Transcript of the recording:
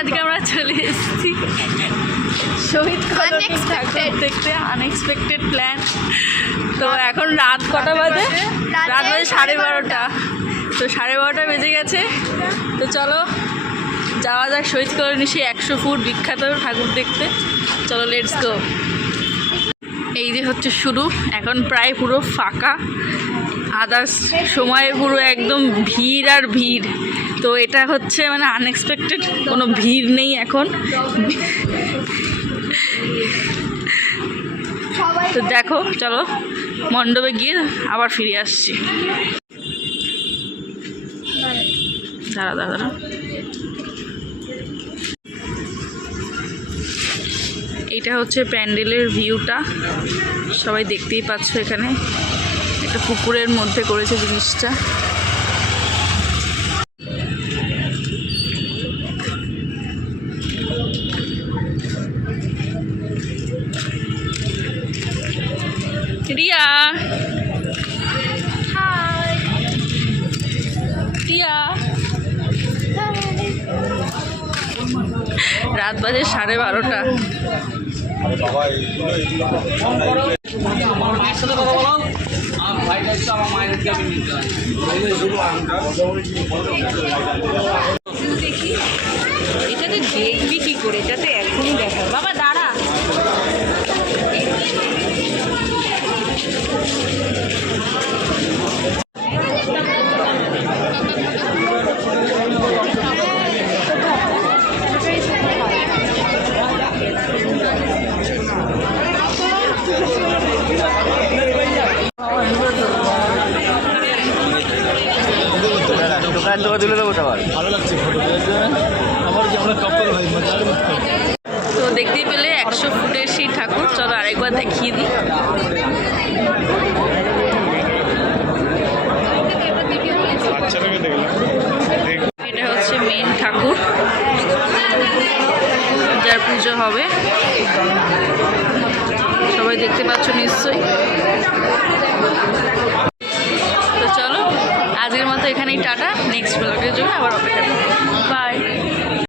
আজকে আমরা চলে এসেছি শহীদ ঠাকুর দেখতে। Unexpected plan. তো এখন রাত কটা বাজে? রাত বাজে 12:30। তো 12:30 বেজে গেছে। তো চলো যাওয়া যাক শহীদ কলোনি সেই 100 ফুট বিখ্যাত ঠাকুর দেখতে। চলো লেটস গো। এই যে হচ্ছে শুরু, এখন প্রায় পুরো ফাঁকা, আদার্স সময় পুরো একদম ভিড় আর ভিড়। তো এটা হচ্ছে মানে আনএক্সপেক্টেড, কোনো ভিড় নেই এখন। তো দেখো চলো মণ্ডপে গিয়ে আবার ফিরে আসছি। দাঁড়া দাঁড়া দাঁড়া, এটা হচ্ছে প্যান্ডেলের ভিউটা, সবাই দেখতেই পাচ্ছ। এখানে একটা পুকুরের মধ্যে করেছে জিনিসটা। রিয়া, রিয়া, রাত বাজে 12:30। এটাতে দেখবি কি করে? এটাতে এখনই দেখা। বাবা দাঁড়া, তুলে দেবো সবার। ভালো লাগছে আমার যেমন কাপড় ভাই। তো দেখতেই পেলে 100 ফুটের সেই ঠাকুর। চলো আরেকবার দেখিয়ে দিই। এটা হচ্ছে মেন ঠাকুর, যার পুজো হবে। সবাই দেখতে পাচ্ছ নিশ্চয়ই। তো চলো আজকের মতো এখানেই টাটা। নেক্সট ব্লগের জন্য আবার অপেক্ষা করবো।